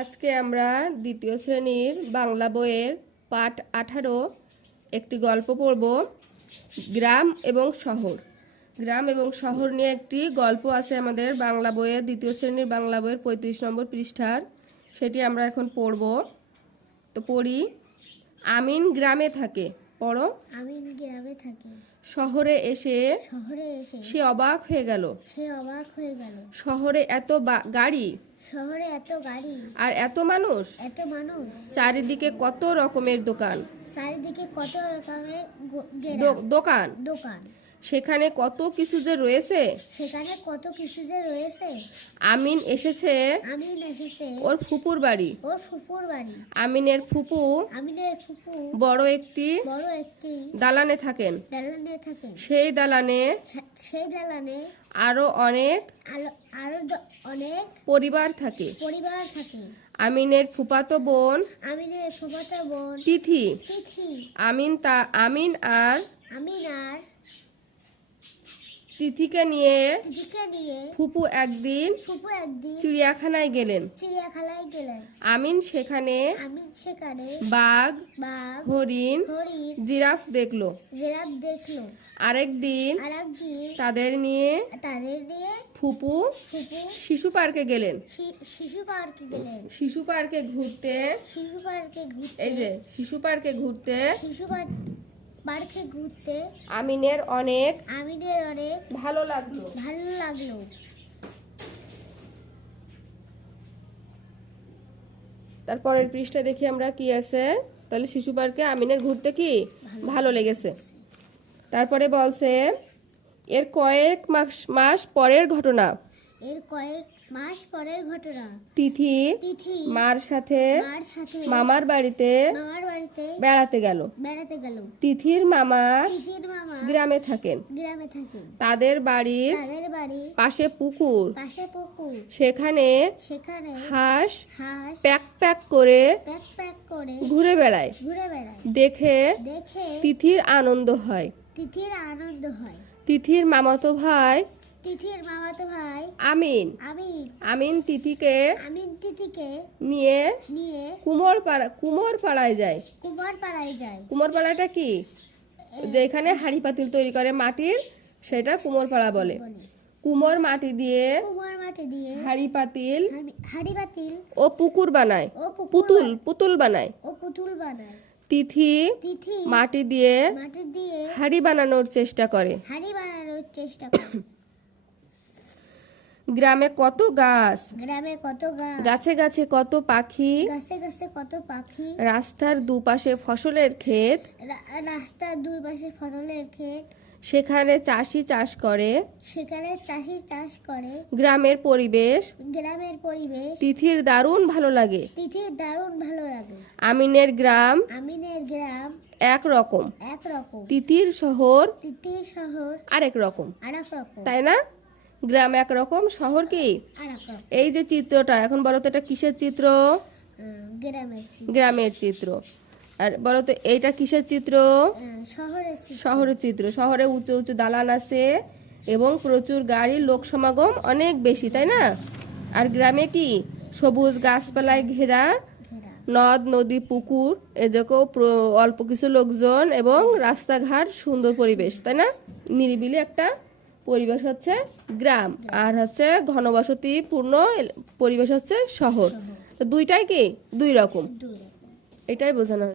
আজকে আমরা দ্বিতীয় শ্রেণীর বাংলা বইয়ের পাঠ 18 একটি গল্প পড়ব। গ্রাম এবং শহর। গ্রাম এবং শহর নিয়ে একটি গল্প আছে আমাদের বাংলা বইয়ের দ্বিতীয় শ্রেণীর বাংলা বইয়ের 35 নম্বর পৃষ্ঠার। সেটি আমরা এখন পড়ব। তো পড়ি। আমিন গ্রামে থাকে। পড়ো। আমিন গ্রামে থাকে। শহরে এসে সে অবাক হয়ে গেল। শহরে এত গাড়ি, আর এত মানুষ, চারিদিকে কত রকমের দোকান, দোকান সেখানে কত কিছু যে রয়েছে। আমিন এসেছে ওর ফুপুর বাড়ি। আমিনের ফুপু বড় একটি দালানে থাকেন। সেই দালানে আরো অনেক পরিবার থাকে। আমিনের ফুফাতো বোন তিথি। আমিন আর তিথিকে নিয়ে ফুপু একদিন চিড়িয়াখানায় গেলেন। আমিন সেখানে বাঘ, হরিণ, জিরাফ দেখলো। আরেকদিন তাদের নিয়ে ফুপু শিশু পার্কে গেলেন। শিশু পার্কে ঘুরতে আমিনের অনেক ভালো লাগলো। তারপরের পৃষ্ঠা দেখি আমরা কি আছে। তাহলে শিশু পার্কে আমিনের ঘুরতে কি ভালো লেগেছে। তারপরে বলছে এর কয়েক মাস পরের ঘটনা। তিথি মার সাথে মামার বাড়িতে বেড়াতে গেল। তিথির মামা গ্রামে থাকেন। তাদের বাড়ির পাশে পুকুর। সেখানে হাঁস প্যাক করে ঘুরে বেড়ায়। দেখে তিথির আনন্দ হয়। তিথির মামাতো ভাই আমিন তিথিকে নিয়ে কুমোর পাড়ায় যায়। কুমোর পাড়াটা কি? যেখানে হাঁড়ি পাতিল তৈরি করে মাটির, সেটা কুমোর পাড়া বলে। কুমোর মাটি দিয়ে হাঁড়ি পাতিল ও পুকুর বানায়। পুতুল বানায়। তিথি মাটি দিয়ে হাঁড়ি বানানোর চেষ্টা করে। গ্রামে কত গাছ, গাছে গাছে কত পাখি। রাস্তার দুপাশে ফসলের ক্ষেত। সেখানে চাষি চাষ করে। গ্রামের পরিবেশ তিথির দারুণ ভালো লাগে। আমিনের গ্রাম একরকম, তিথির শহর আরেক রকম, তাই না? গ্রাম একরকম, শহর কি? এই যে চিত্রটা এখন বলো তো, এটা কিসের চিত্র? গ্রামের চিত্র। আর বলো তো এইটা কিসের চিত্র? শহরের চিত্র। শহরে উঁচু উঁচু দালান আছে এবং প্রচুর গাড়ির লোক সমাগম অনেক বেশি, তাই না? আর গ্রামে কি? সবুজ গাছপালায় ঘেরা, নদ নদী পুকুর, এদিকেও অল্প কিছু লোকজন এবং রাস্তাঘাট, সুন্দর পরিবেশ, তাই না? নিরিবিলি একটা পরিবেশ হচ্ছে গ্রাম, আর হচ্ছে ঘনবসতি পূর্ণ পরিবেশ হচ্ছে শহর। তো দুইটাই কি? দুই রকম, এটাই বোঝানো।